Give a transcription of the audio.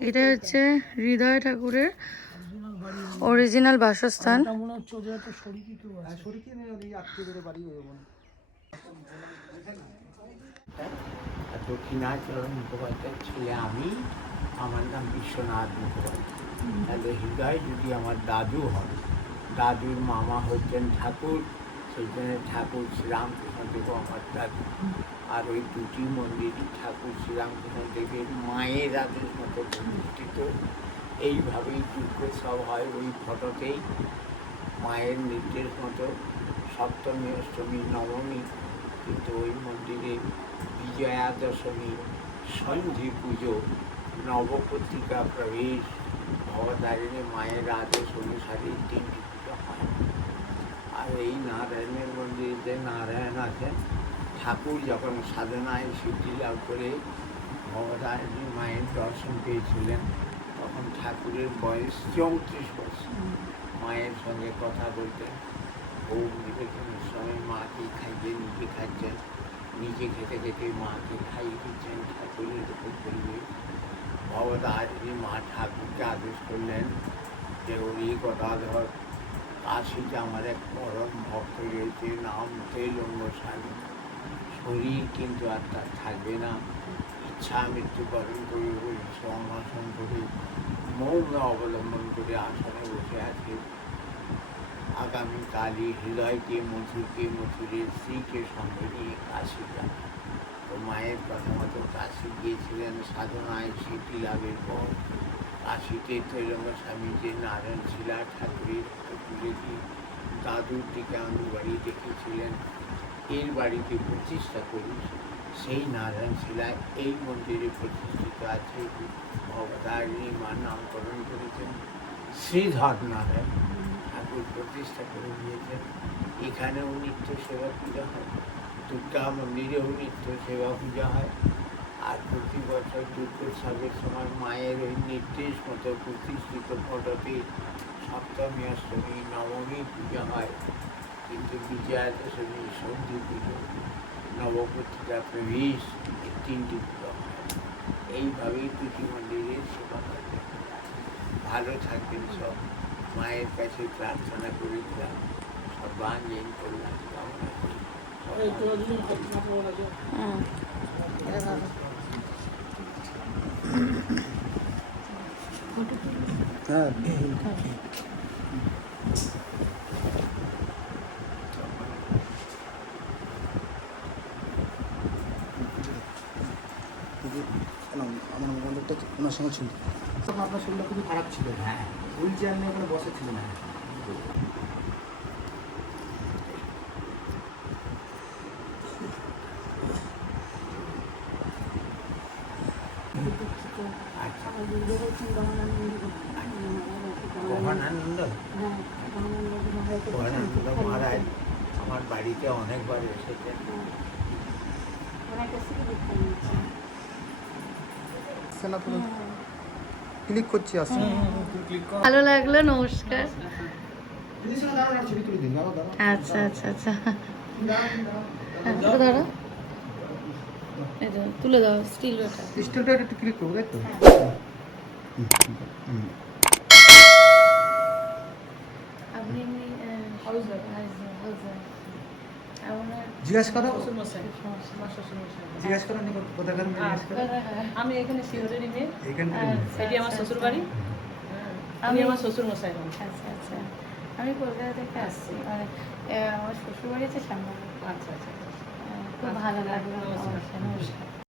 এটা হচ্ছে হৃদয় ঠাকুরের অরিজিনাল বাসস্থান দক্ষিণাচরণ মুখোপাধ্যায়ের ছেলে আমি আমার নাম বিশ্বনাথ মুখোপাধ্যায় তাহলে হৃদয় যদি আমার দাদু হন দাদুর মামা হচ্ছেন ঠাকুর সেই জন্য ঠাকুর শ্রীরামকৃষ্ণ দেব আমার দাদু আর ওই দুটি মন্দিরই ঠাকুর শ্রীরামকৃষ্ণ দেবের মায়ের আদেশ মতো প্রতিষ্ঠিত। এইভাবেই যুগ সব হয়, ওই ফটোতেই মায়ের নির্দেশ মতো। সপ্তমী, অষ্টমী, নবমী, কিন্তু ওই মন্দিরে বিজয়া দশমী সন্ধি পুজো, নবপত্রিকা প্রবেশ, ভবতারিণী মায়ের আদেশ অনুসারে তিনটি পুজো হয় আর এই নারায়ণের মন্দিরে যে নারায়ণ আছেন। ঠাকুর যখন সাধনায় সিদ্ধি লাভ করে ভবতারিণী মায়ের দর্শন পেয়েছিলেন, তখন ঠাকুরের বয়স চৌত্রিশ বছর। মায়ের সঙ্গে কথা বলতেন ভোগ নিবেদনের সময় মাকে খাইয়ে নিজে খাচ্ছেন, নিজে খেতে খেতে মাকে খাইয়ে দিচ্ছেন ঠাকুরের উপর করবে ভবতারিণী মা ঠাকুরকে আদেশ করলেন যে উনি গদাধর কাশিতে আমার এক পরম ভক্ত রয়েছে, নাম তেলঙ্গ স্বামী। শরীর কিন্তু আর তার থাকবে না। ইচ্ছা মৃত্যুবরণ করে সমাসন করে মৌন অবলম্বন করে আসনে বসে আছে। আগামীকালই হৃদয়কে মধুরকে মধুরের স্ত্রীকে সঙ্গে নিয়ে কাশি যান তো মায়ের প্রথমত কাশি গিয়েছিলেন, সাধনায় স্মৃতি লাভের পর। কাশিতে তৈরঙ্গ স্বামী যে নারায়ণ শিলা ঠাকুরের দিয়ে দাদুর দিকে আমি বাড়ি দেখেছিলেন। এর বাড়িতে প্রতিষ্ঠা করি। সেই নারায়ণ শিলায় এই মন্দিরে প্রতিষ্ঠিত আছে। ভবতারিণী মা নামকরণ করেছেন। শ্রীধর নারায়ণ ঠাকুর প্রতিষ্ঠা করে দিয়েছেন। এখানেও নিত্য সেবা পূজা হয়। দুর্গা মন্দিরেও নিত্য সেবা পূজা হয়। আর প্রতি বছর দুর্গোৎসবের সময় মায়ের ওই নির্দেশ মতো প্রতিষ্ঠিত ফটোতে সপ্তমী অষ্টমী নবমী পূজা হয় কিন্তু বিজয়া দশমী সন্ধি পুজো নবপত্রিকা প্রবেশ এই তিনটি পুজো হয় এইভাবেই দুটি মন্দিরের সেবা করতে ভালো থাকবেন সব মায়ের কাছে প্রার্থনা কামনা করি প্রবণ আছে হুম, এটা ভালো। হ্যাঁ। আমার মোবাইলটা ওনার সঙ্গে ছিল আপনার শরীরটা খুবই খারাপ ছিল হ্যাঁ হুইল চেয়ার নিয়ে ওখানে বসেছিলেন আচ্ছা। গহনানন্দ গহনানন্দ? মহারাজ আমার বাড়িতে অনেকবার এসেছেন। সেনাপুর ক্লিক করছি আসছে ভালো লাগল নমস্কার। আচ্ছা আচ্ছা আচ্ছা। হ্যাঁ, ধরো এই তো, তুলে দাও স্টিল ওটা স্টিলটা একটু ক্লিক করব তাই তো? আপনি এমনি হাউস আপনার জিজ্ঞাসা করো। শ্বশুরমশাই আমার শ্বশুরমশাই জিজ্ঞাসা করো নি কোথাকার জিজ্ঞাসা করো। আমি এখানে শিহরেরই মেয়ে এখানে এটি আমার শ্বশুর বাড়ি আমি আমার শ্বশুর মশাই আচ্ছা আচ্ছা। আমি কলকাতা থেকে আসছি? মানে আমার শ্বশুর বাড়ি আছে সামনে আচ্ছা আচ্ছা। খুব ভালো লাগল নমস্কার। নমস্কার নমস্কার